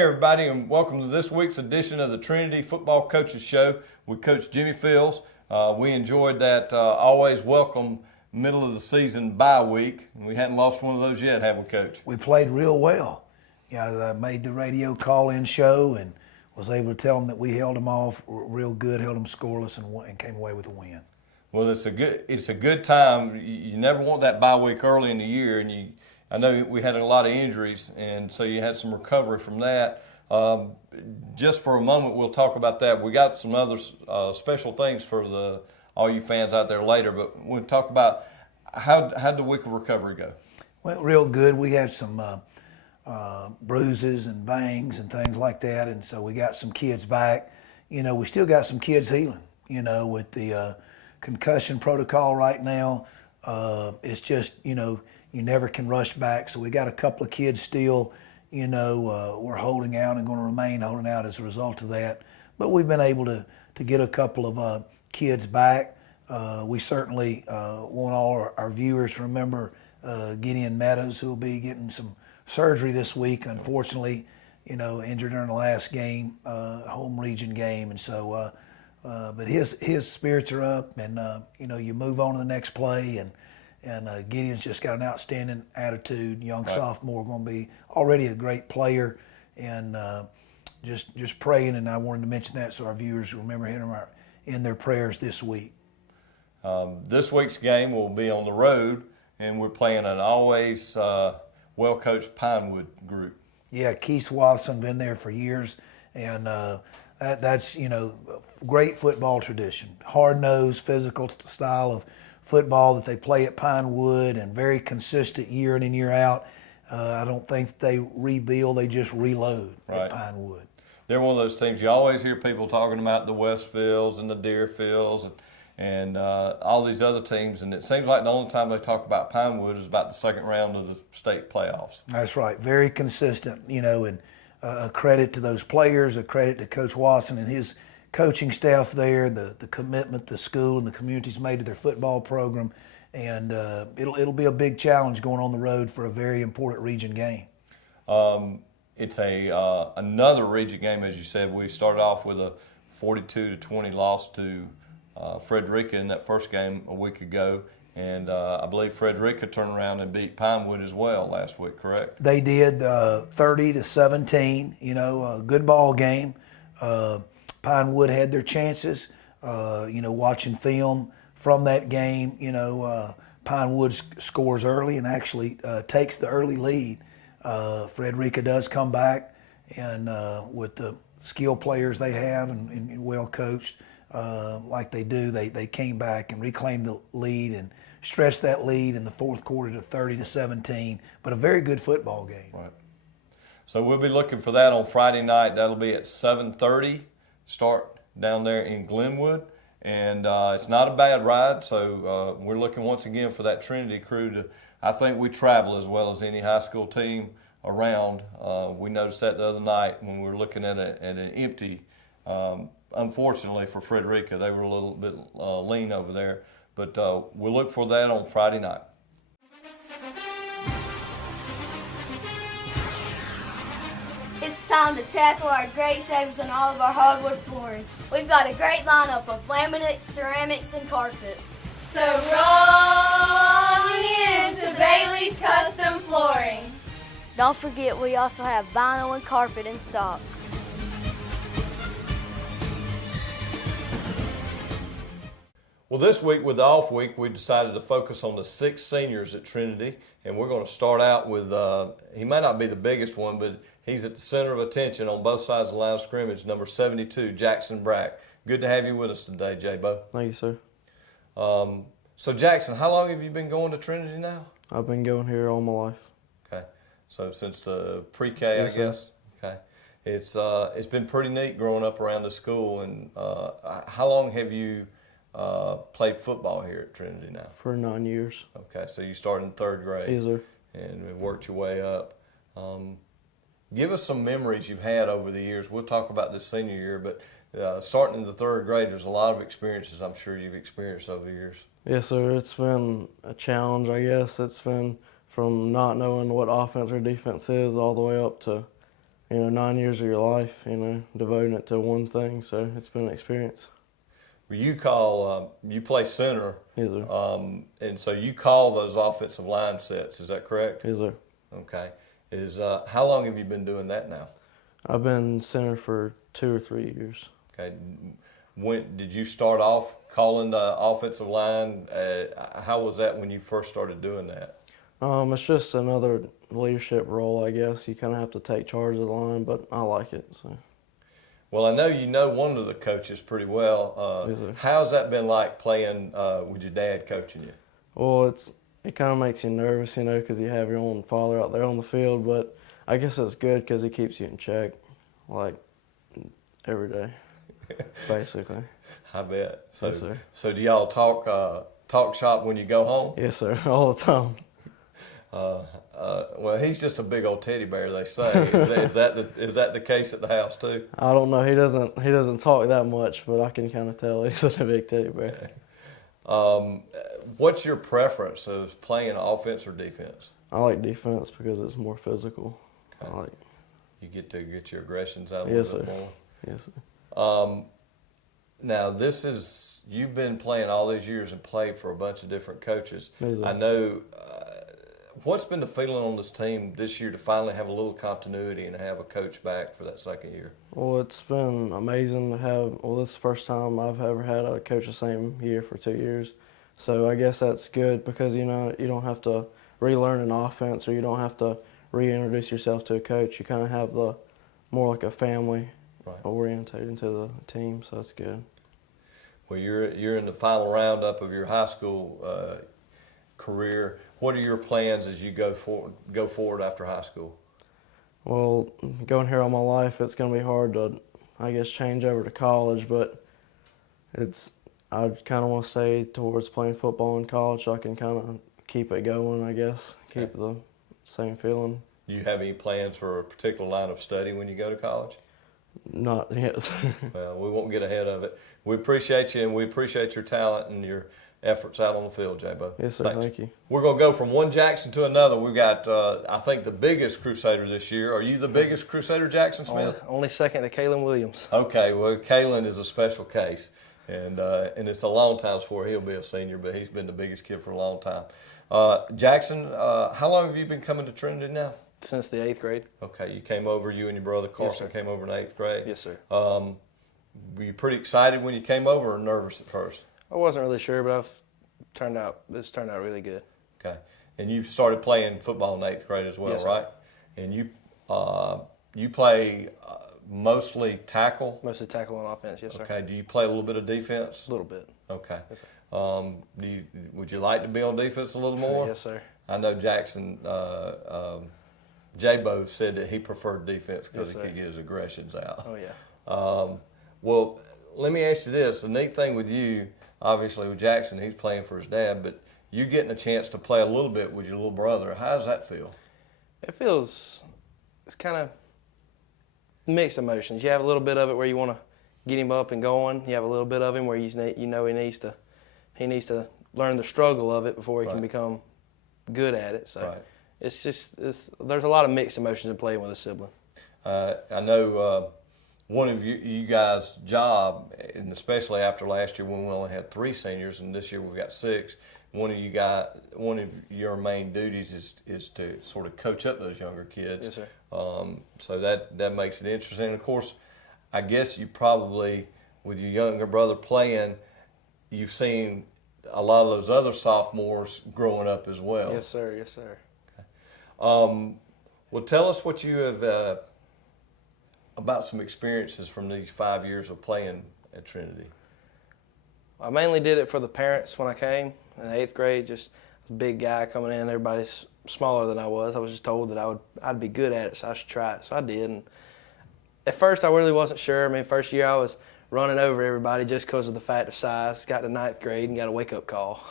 Hey everybody, and welcome to this week's edition of the Trinity Football Coaches Show with Coach Jimmy Fields. We enjoyed that always welcome middle of the season bye week. We hadn't lost one of those yet, have we, Coach? We played real well. I made the radio call-in show and was able to tell them that we held them off real good, held them scoreless, and came away with a win. Well, it's a good time. You never want that bye week early in the year, and I know we had a lot of injuries, and so you had some recovery from that. Just for a moment, we'll talk about that. We got some other special things for all you fans out there later, but we'll talk about how'd the week of recovery go? Went real good. We had some bruises and bangs and things like that, and so we got some kids back. We still got some kids healing, with the concussion protocol right now. It's just, you never can rush back. So we got a couple of kids still, we're holding out and going to remain holding out as a result of that. But we've been able to get a couple of kids back. We certainly want all our viewers to remember Gideon Meadows, who will be getting some surgery this week, unfortunately, injured during the last game, home region game. And so, but his spirits are up, and, you move on to the next play. And Gideon's just got an outstanding attitude. Young sophomore, going to be already a great player, and just praying. And I wanted to mention that so our viewers remember him in their prayers this week. This week's game will be on the road, and we're playing an always well-coached Pinewood group. Yeah, Keith Watson been there for years, and that's great football tradition. Hard-nosed, physical style of football that they play at Pinewood, and very consistent year in and year out. I don't think they rebuild, they just reload at Pinewood. They're one of those teams you always hear people talking about, the Westfields and the Deerfields and all these other teams, and it seems like the only time they talk about Pinewood is about the second round of the state playoffs. That's right, very consistent, and a credit to those players, a credit to Coach Watson and his coaching staff there, the commitment the school and the community's made to their football program, and it'll be a big challenge going on the road for a very important region game. It's another region game, as you said. We started off with a 42-20 loss to Frederica in that first game a week ago, and I believe Frederica turned around and beat Pinewood as well last week, correct? They did, 30-17. A good ball game. Pinewood had their chances. Watching film from that game, Pinewood scores early and actually takes the early lead. Frederica does come back, and with the skill players they have and well coached like they do, they came back and reclaimed the lead and stretched that lead in the fourth quarter to 30-17. But a very good football game. Right. So we'll be looking for that on Friday night. That'll be at 7:30. Start down there in Glenwood, and it's not a bad ride, so we're looking once again for that Trinity crew to, I think we travel as well as any high school team around. We noticed that the other night when we were looking at an empty, unfortunately for Frederica, they were a little bit lean over there, but we'll look for that on Friday night. It's time to tackle our great savings on all of our hardwood flooring. We've got a great lineup of laminates, ceramics, and carpet. So roll into Bailey's Custom Flooring. Don't forget, we also have vinyl and carpet in stock. Well, this week with the off week, we decided to focus on the 6 seniors at Trinity, and we're going to start out with, he may not be the biggest one, but he's at the center of attention on both sides of the line of scrimmage, number 72, Jackson Brack. Good to have you with us today, J-Bo. Thank you, sir. So, Jackson, how long have you been going to Trinity now? I've been going here all my life. Okay. So, since the pre-K, Yes, I guess? Sir. Okay. It's been pretty neat growing up around the school, and how long have you played football here at Trinity now? For 9 years. Okay, so you started in 3rd grade. Yes, sir. And worked your way up. Give us some memories you've had over the years. We'll talk about this senior year, but starting in the 3rd grade, there's a lot of experiences I'm sure you've experienced over the years. Yes, sir. It's been a challenge, I guess. It's been from not knowing what offense or defense is all the way up to 9 years of your life, devoting it to one thing. So it's been an experience. Well, you play center, Yes, sir. and so you call those offensive line sets. Is that correct? Yes, sir. Okay. How long have you been doing that now? I've been center for 2 or 3 years. Okay. When did you start off calling the offensive line? How was that when you first started doing that? It's just another leadership role, I guess. You kind of have to take charge of the line, but I like it. So. Well, I know you know one of the coaches pretty well. Yes, sir. How's that been like playing with your dad coaching you? Well, it kind of makes you nervous, because you have your own father out there on the field, but I guess it's good because he keeps you in check, like, every day, basically. I bet. So, Yes, sir. So do y'all talk shop when you go home? Yes, sir, all the time. Well, he's just a big old teddy bear, they say. Is that the case at the house too? I don't know. He doesn't talk that much, but I can kind of tell he's a big teddy bear. What's your preference of playing offense or defense? I like defense because it's more physical. Okay. You get to get your aggressions out a Yes, little bit sir. more. Yes, sir. Now, you've been playing all these years and played for a bunch of different coaches. Yes, sir. I know. What's been the feeling on this team this year to finally have a little continuity and have a coach back for that second year? Well, it's been amazing to have. Well, this is the first time I've ever had a coach the same year for 2 years. So I guess that's good because, you don't have to relearn an offense or you don't have to reintroduce yourself to a coach. You kind of have the more like a family oriented into the team, so that's good. Well, you're in the final roundup of your high school career. What are your plans as you go forward after high school? Well, going here all my life, it's going to be hard to, I guess, change over to college, but I kind of want to stay towards playing football in college so I can kind of keep it going, I guess, keep the same feeling. Do you have any plans for a particular line of study when you go to college? Not yet, sir. Well, we won't get ahead of it. We appreciate you, and we appreciate your talent and your efforts out on the field, J-Bo. Yes, sir. Thanks. Thank you. We're going to go from one Jackson to another. We've got, I think, the biggest Crusader this year. Are you the biggest Crusader, Jackson Smith? Only second to Kalen Williams. Okay, well, Kalen is a special case, and it's a long time before he'll be a senior, but he's been the biggest kid for a long time. Jackson, how long have you been coming to Trinity now? Since the 8th grade. Okay, you came over, you and your brother Carson sir. came over in 8th grade? Yes, sir. Were you pretty excited when you came over or nervous at first? I wasn't really sure, but it's turned out really good. Okay, and you started playing football in 8th grade as well, Yes, sir. right? And you play mostly tackle? Mostly tackle on offense, yes, sir. Okay, do you play a little bit of defense? A little bit. Okay. Yes, sir. Would you like to be on defense a little more? Yes, sir. I know Jackson, J-Bo said that he preferred defense because Yes, he sir. could get his aggressions out. Oh, yeah. Well, let me ask you this. The neat thing with you, obviously with Jackson, he's playing for his dad, but you getting a chance to play a little bit with your little brother. How does that feel? It's kind of mixed emotions. You have a little bit of it where you want to get him up and going. You have a little bit of him where he needs to learn the struggle of it before he can become good at it. So there's a lot of mixed emotions in playing with a sibling. I know one of you guys' job, and especially after last year when we only had 3 seniors, and this year we've got 6. One of your main duties is to sort of coach up those younger kids. Yes, sir. So that makes it interesting. And of course, I guess you probably, with your younger brother playing, you've seen a lot of those other sophomores growing up as well. Yes, sir. Yes, sir. Well, tell us what you have about some experiences from these 5 years of playing at Trinity. I mainly did it for the parents when I came in the 8th grade. Just a big guy coming in. Everybody's smaller than I was. I was just told that I'd be good at it, so I should try it. So I did. And at first, I really wasn't sure. I mean, first year I was running over everybody just because of the fact of size. Got to 9th grade and got a wake-up call.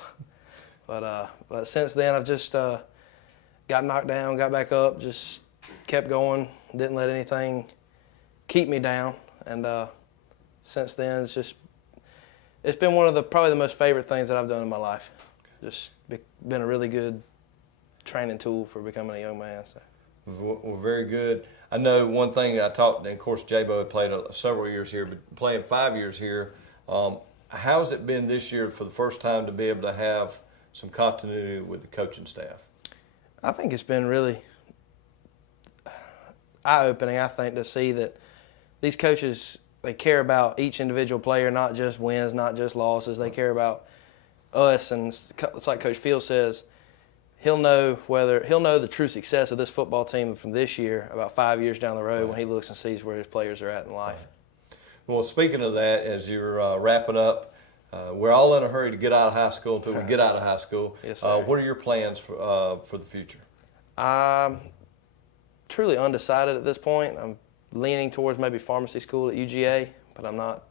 But since then, I've just got knocked down, got back up, just kept going. Didn't let anything keep me down. And since then, it's been one of probably the most favorite things that I've done in my life. Just been a really good training tool for becoming a young man. So. We're very good. I know one thing I talked, and of course, J-Bo had played several years here, but playing 5 years here, how's it been this year for the first time to be able to have some continuity with the coaching staff? I think it's been really eye-opening, I think, to see that these coaches, they care about each individual player, not just wins, not just losses. They care about us, and it's like Coach Field says, he'll know the true success of this football team from this year about 5 years down the road when he looks and sees where his players are at in life. Well, speaking of that, as you're wrapping up, we're all in a hurry to get out of high school until we get out of high school. Yes, sir. What are your plans for the future? I'm truly undecided at this point. I'm leaning towards maybe pharmacy school at UGA, but I'm not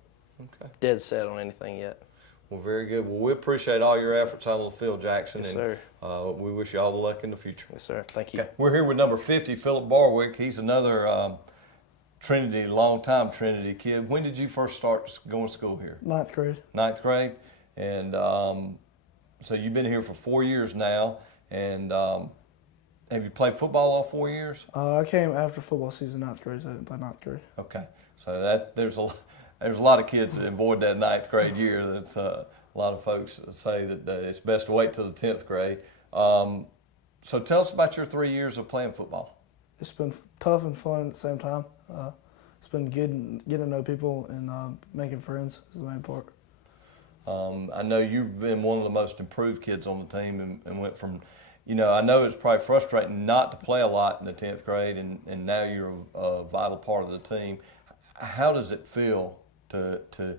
dead set on anything yet. Well, very good. Well, we appreciate all your efforts out on the field, Jackson. Yes, and, sir. We wish you all the luck in the future. Yes, sir. Thank you. Okay. We're here with number 50, Phillip Barwick. He's another Trinity, long-time Trinity kid. When did you first start going to school here? 9th grade. 9th grade. And so you've been here for 4 years now. And have you played football all 4 years? I came after football season, 9th grade, so I didn't play 9th grade. Okay. So there's a lot of kids that avoid that 9th grade year. That's a lot of folks say that it's best to wait till the 10th grade. So tell us about your 3 years of playing football. It's been tough and fun at the same time. It's been good and getting to know people and making friends is the main part. I know you've been one of the most improved kids on the team and went from, I know it's probably frustrating not to play a lot in the 10th grade, and now you're a vital part of the team. How does it feel to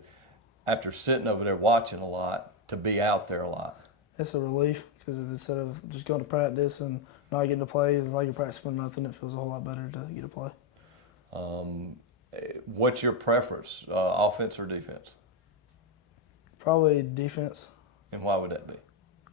after sitting over there watching a lot, to be out there a lot? It's a relief because instead of just going to practice and not getting to play, it's like you're practicing for nothing. It feels a whole lot better to get to play. What's your preference, offense or defense? Probably defense. And why would that be?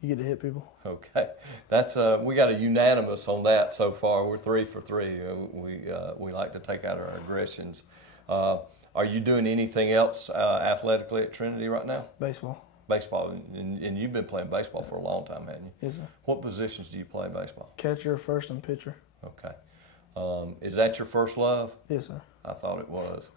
You get to hit people. Okay, that's we got a unanimous on that so far. We're 3 for 3. We like to take out our aggressions. Are you doing anything else athletically at Trinity right now? Baseball. Baseball, and you've been playing baseball for a long time, haven't you? Yes, sir. What positions do you play baseball? Catcher, first, and pitcher. Okay. Is that your first love? Yes, sir. I thought it was.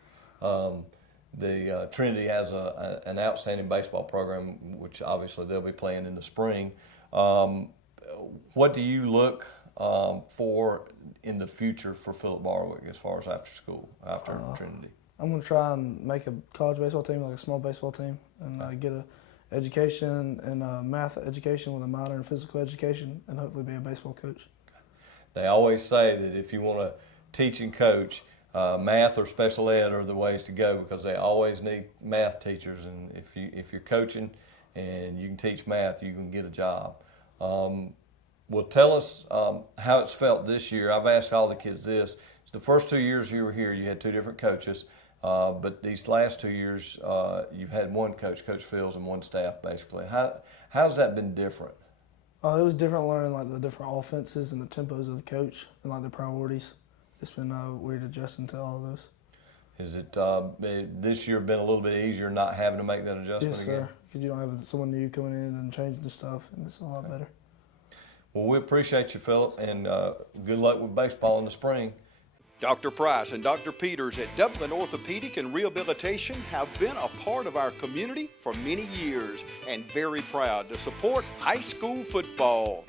The Trinity has an outstanding baseball program, which obviously they'll be playing in the spring. What do you look for in the future for Phillip Barwick as far as after school, after Trinity? I'm going to try and make a college baseball team, like a small baseball team, and get a education and math education with a minor in physical education, and hopefully be a baseball coach. They always say that if you want to teach and coach, math or special ed are the ways to go, because they always need math teachers, and if you're coaching and you can teach math, you can get a job. Well, tell us how it's felt this year. I've asked all the kids this. The first 2 years you were here, you had 2 different coaches, but these last 2 years you've had one coach, Coach Fields, and one staff basically. How's that been different? It was different learning like the different offenses and the tempos of the coach and like the priorities. It's been weird adjusting to all of those. Is it this year been a little bit easier not having to make that adjustment yes, again? Yes, sir, because you don't have someone new coming in and changing the stuff, and it's a lot better. Well, we appreciate you, Phillip, and good luck with baseball in the spring. Dr. Price and Dr. Peters at Dublin Orthopedic and Rehabilitation have been a part of our community for many years and very proud to support high school football.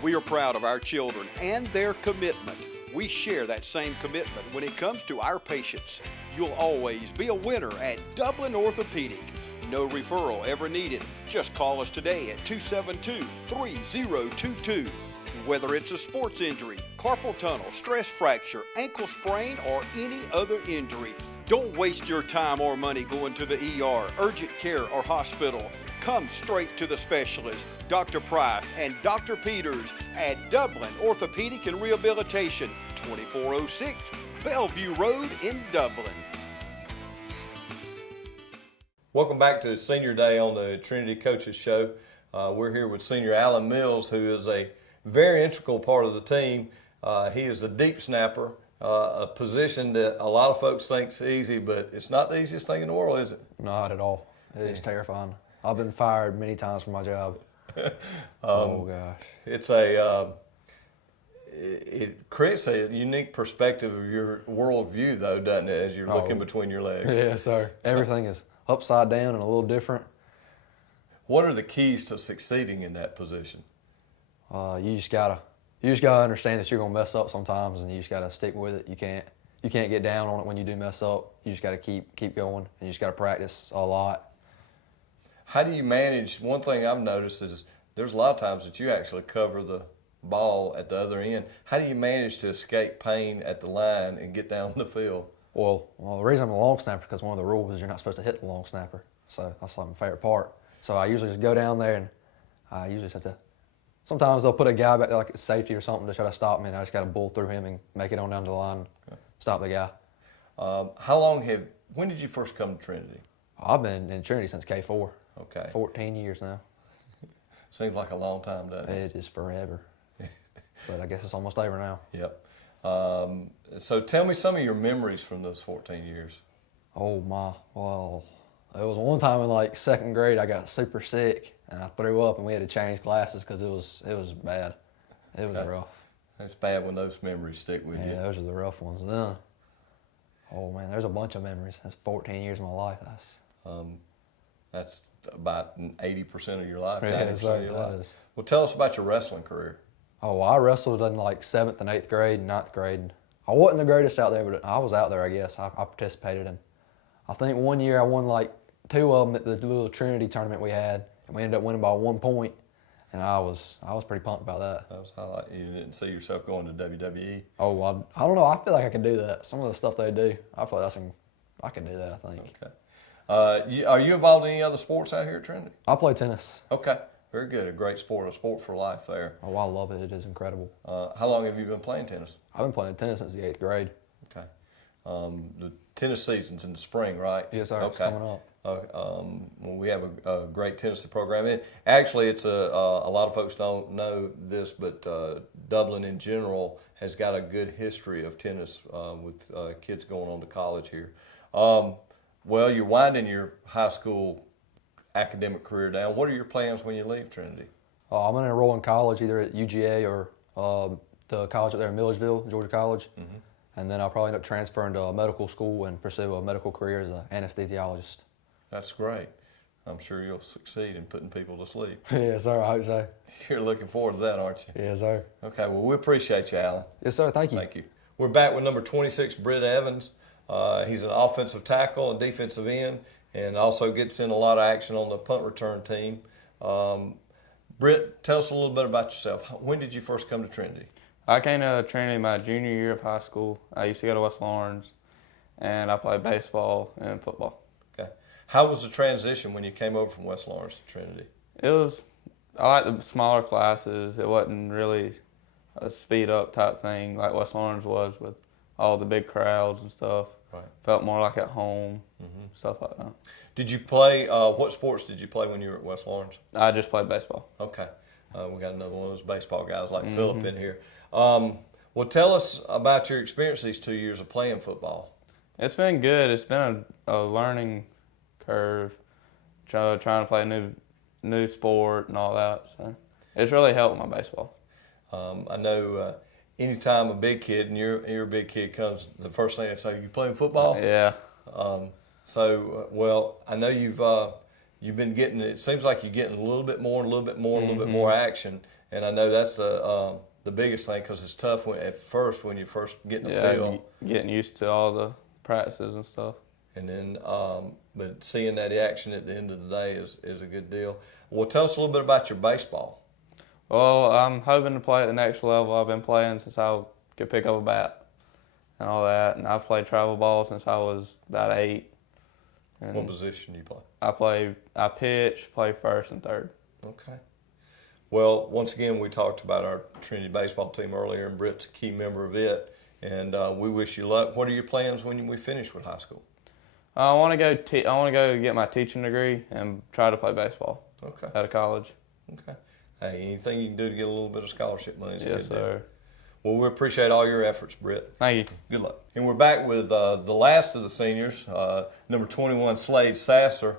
We are proud of our children and their commitment. We share that same commitment when it comes to our patients. You'll always be a winner at Dublin Orthopedic. No referral ever needed. Just call us today at 272-3022. Whether it's a sports injury, carpal tunnel, stress fracture, ankle sprain, or any other injury, don't waste your time or money going to the ER, urgent care, or hospital. Come straight to the specialist, Dr. Price and Dr. Peters at Dublin Orthopedic and Rehabilitation, 2406 Bellevue Road in Dublin. Welcome back to Senior Day on the Trinity Coaches Show. We're here with Senior Alan Mills, who is a very integral part of the team. He is a deep snapper, a position that a lot of folks think is easy, but it's not the easiest thing in the world, is it? Not at all. It is terrifying. I've been fired many times from my job. Oh gosh. It's it creates a unique perspective of your worldview, though, doesn't it, as you're looking between your legs? Yes, sir. Everything is upside down and a little different. What are the keys to succeeding in that position? You just gotta understand that you're gonna mess up sometimes, and you just gotta stick with it. You can't get down on it when you do mess up. You just gotta keep going, and you just gotta practice a lot. How do you manage? One thing I've noticed is there's a lot of times that you actually cover the ball at the other end. How do you manage to escape pain at the line and get down the field? Well, the reason I'm a long snapper is because one of the rules is you're not supposed to hit the long snapper. So that's like my favorite part. So I usually just go down there, and I usually just have to. Sometimes they'll put a guy back there like at safety or something to try to stop me, and I just got to bull through him and make it on down to the line, stop the guy. When did you first come to Trinity? I've been in Trinity since K4. Okay. 14 years now. Seems like a long time, doesn't it? It is forever. But I guess it's almost over now. Yep. So tell me some of your memories from those 14 years. Oh my, well, there was one time in like second grade I got super sick and I threw up and we had to change classes because it was bad. It was rough. It's bad when those memories stick with you. Yeah, those are the rough ones. And then, oh man, there's a bunch of memories. That's 14 years of my life. That's about 80% of your life. Yeah, 90% of your life. is. Well, tell us about your wrestling career. Oh, well, I wrestled in like 7th and 8th grade, 9th grade. I wasn't the greatest out there, but I was out there, I guess. I participated in. I think one year I won like 2 of them at the little Trinity tournament we had, and we ended up winning by 1 point. And I was pretty pumped about that. That was highlight. You didn't see yourself going to WDIG. Oh, I don't know. I feel like I could do that. Some of the stuff they do, I feel like I could do that, I think. Okay. Are you involved in any other sports out here at Trinity? I play tennis. Okay. Very good. A great sport. A sport for life there. Oh, I love it. It is incredible. How long have you been playing tennis? I've been playing tennis since the 8th grade. Okay. The tennis season's in the spring, right? Yes, sir. Okay. It's coming up. Well, we have a great tennis program. And actually, it's a lot of folks don't know this, but Dublin in general has got a good history of tennis with kids going on to college here. Well, you're winding your high school academic career down. What are your plans when you leave Trinity? I'm going to enroll in college either at UGA or the college up there in Milledgeville, Georgia College. Mm-hmm. And then I'll probably end up transferring to a medical school and pursue a medical career as an anesthesiologist. That's great. I'm sure you'll succeed in putting people to sleep. Yes, sir. I hope so. You're looking forward to that, aren't you? Yes, sir. Okay, well, we appreciate you, Alan. Yes, sir. Thank you. Thank you. We're back with number 26, Britt Evans. He's an offensive tackle and defensive end, and also gets in a lot of action on the punt return team. Britt, tell us a little bit about yourself. When did you first come to Trinity? I came to Trinity my junior year of high school. I used to go to West Lawrence, and I played baseball and football. Okay. How was the transition when you came over from West Lawrence to Trinity? I liked the smaller classes. It wasn't really a speed-up type thing like West Lawrence was with all the big crowds and stuff. Right. Felt more like at home, stuff like that. Did you play, what sports did you play when you were at West Lawrence? I just played baseball. Okay. We got another one of those baseball guys like Phillip in here. Well, tell us about your experience these 2 years of playing football. It's been good. It's been a learning curve, trying to play a new sport and all that. So it's really helped my baseball. I know anytime a big kid, and you're a big kid, comes, the first thing they say, you playing football? Yeah. Well, I know you've been getting, it seems like you're getting a little bit more action, and I know that's the biggest thing because it's tough at first when you first get in the field. Getting used to all the practices and stuff. And then, but seeing that action at the end of the day is a good deal. Well, tell us a little bit about your baseball. Well, I'm hoping to play at the next level. I've been playing since I could pick up a bat and all that, and I've played travel ball since I was about 8. And what position do you play? I pitch, play first and third. Okay. Well, once again, we talked about our Trinity baseball team earlier, and Britt's a key member of it, and we wish you luck. What are your plans when we finish with high school? I want to go get my teaching degree and try to play baseball. Okay. Out of college. Okay. Hey, anything you can do to get a little bit of scholarship money is Yes, good. sir. Well, we appreciate all your efforts, Britt. Thank you. Good luck. And we're back with the last of the seniors, number 21, Slade Sasser.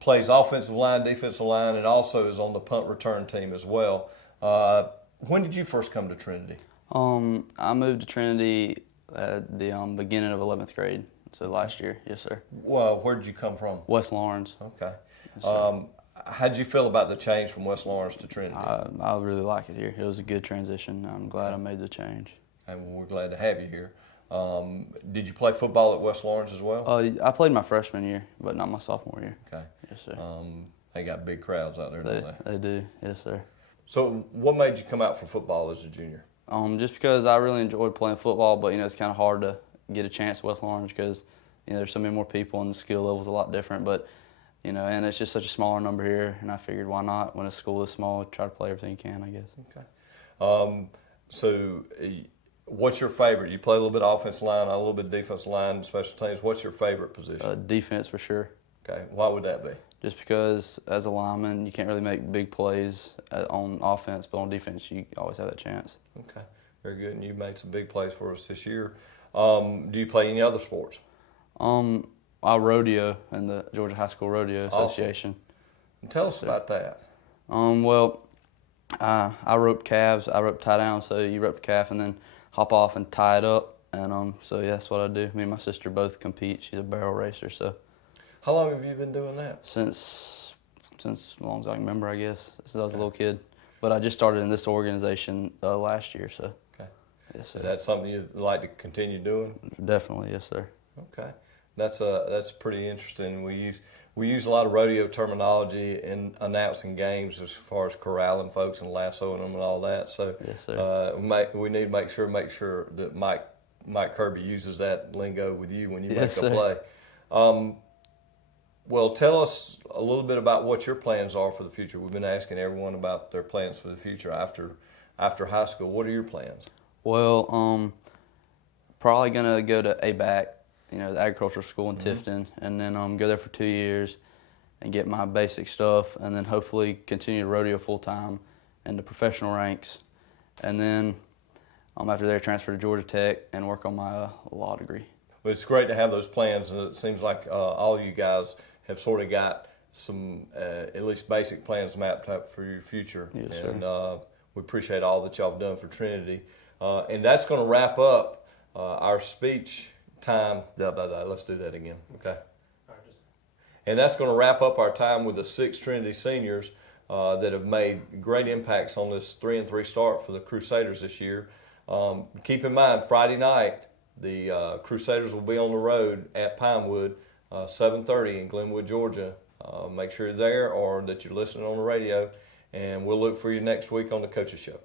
Plays offensive line, defensive line, and also is on the punt return team as well. When did you first come to Trinity? I moved to Trinity at the beginning of 11th grade, so last year. Yes, sir. Well, where did you come from? West Lawrence. Okay. How did you feel about the change from West Lawrence to Trinity? I really like it here. It was a good transition. I'm glad I made the change. And we're glad to have you here. Did you play football at West Lawrence as well? I played my freshman year, but not my sophomore year. Okay. Yes, sir. They got big crowds out there, don't they? They do. Yes, sir. So what made you come out for football as a junior? Just because I really enjoyed playing football, but it's kind of hard to get a chance at West Lawrence because there's so many more people and the skill level's a lot different. But and it's just such a smaller number here, and I figured why not when a school is small, try to play everything you can, I guess. Okay. So what's your favorite? You play a little bit of offensive line, a little bit defensive line, special teams. What's your favorite position? Defense for sure. Okay. Why would that be? Just because as a lineman, you can't really make big plays on offense, but on defense, you always have that chance. Okay. Very good. And you made some big plays for us this year. Do you play any other sports? I rodeo in the Georgia High School Rodeo Association. Awesome. Tell us about that. Well, I rope calves. I rope tie down, so you rope the calf and then hop off and tie it up. And so yeah, that's what I do. Me and my sister both compete. She's a barrel racer, so. How long have you been doing that? Since as long as I can remember, I guess, since I was a little kid. But I just started in this organization last year, so. Okay. Yes, sir. Is that something you'd like to continue doing? Definitely, yes, sir. Okay. That's pretty interesting. We use a lot of rodeo terminology in announcing games as far as corralling folks and lassoing them and all that. So yes, sir. We need to make sure that Mike Kirby uses that lingo with you when you make Yes, a sir. play. Well, tell us a little bit about what your plans are for the future. We've been asking everyone about their plans for the future after high school. What are your plans? Well, probably gonna go to ABAC, the agricultural school in Tifton, and then go there for 2 years and get my basic stuff, and then hopefully continue to rodeo full time in the professional ranks, and then after there transfer to Georgia Tech and work on my law degree. Well, it's great to have those plans, and it seems like all you guys have sort of got some at least basic plans mapped out for your future. Yes, and sir. We appreciate all that y'all have done for Trinity. And that's going to wrap up our speech time. Let's do that again, okay? And that's going to wrap up our time with the 6 Trinity seniors that have made great impacts on this 3-3 start for the Crusaders this year. Keep in mind, Friday night, the Crusaders will be on the road at Pinewood, 7:30 in Glenwood, Georgia. Make sure you're there or that you're listening on the radio, and we'll look for you next week on the Coaches Show.